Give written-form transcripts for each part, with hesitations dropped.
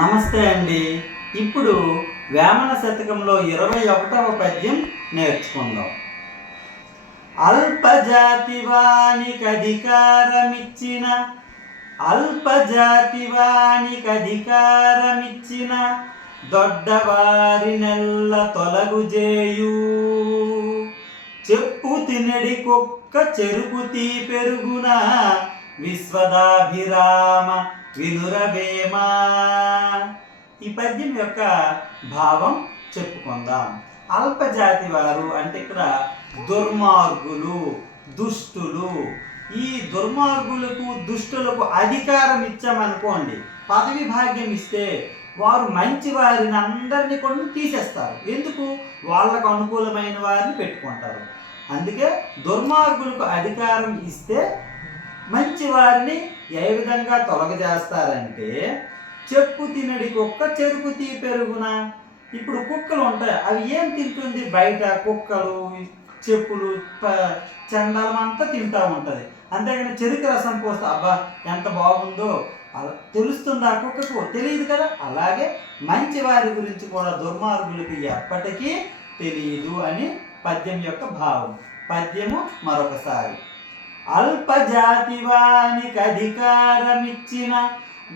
నమస్తే అండి. ఇప్పుడు వేమన శతకంలో 21వ పద్యం నేర్చుకుందాం. అల్పజాతివానికధికారమిచ్చిన దొడ్డవారినెల్ల తొలగుజేయు చెప్పు తినడి కుక్క చెరుకు తీపెరుగున విశ్వదాభిరామ వినురవేమా. ఈ పద్యం యొక్క భావం చెప్పుకుందాం. అల్పజాతి వారు అంటే ఇక్కడ దుర్మార్గులు, దుష్టులు. ఈ దుర్మార్గులకు, దుష్టులకు అధికారం ఇచ్చామనుకోండి, పదవి భాగ్యం ఇస్తే వారు మంచి వారిని అందరినీ కూడా తీసేస్తారు. ఎందుకు? వాళ్ళకు అనుకూలమైన వారిని పెట్టుకుంటారు. అందుకే దుర్మార్గులకు అధికారం ఇస్తే మంచి వారిని ఏ విధంగా తొలగజేస్తారంటే, చెప్పు తినడి కుక్క చెరుకు తీ పెరుగున. ఇప్పుడు కుక్కలు ఉంటాయి, అవి ఏం తింటుంది? బయట కుక్కలు చెప్పులు చందలం అంతా తింటూ ఉంటుంది. అంతేగాని చెరుకు రసం పోస్తే అబ్బా ఎంత బాగుందో అలా తెలుస్తుంది ఆ కుక్కకు? తెలియదు కదా. అలాగే మంచి వారి గురించి కూడా దుర్మార్గులకు ఎప్పటికీ తెలియదు అని పద్యం యొక్క భావం. పద్యము మరొకసారి. అల్పజాతివానికధికారమిచ్చిన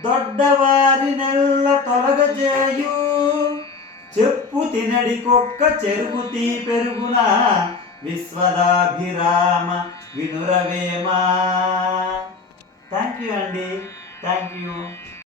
దొడ్డవారినెల్ల తొలగజేయు చెప్పు తినడి కుక్క చెరుకు తీ పెరుగున విశ్వదాభిరామ వినురవేమా. థ్యాంక్ యూ అండి. Thank you.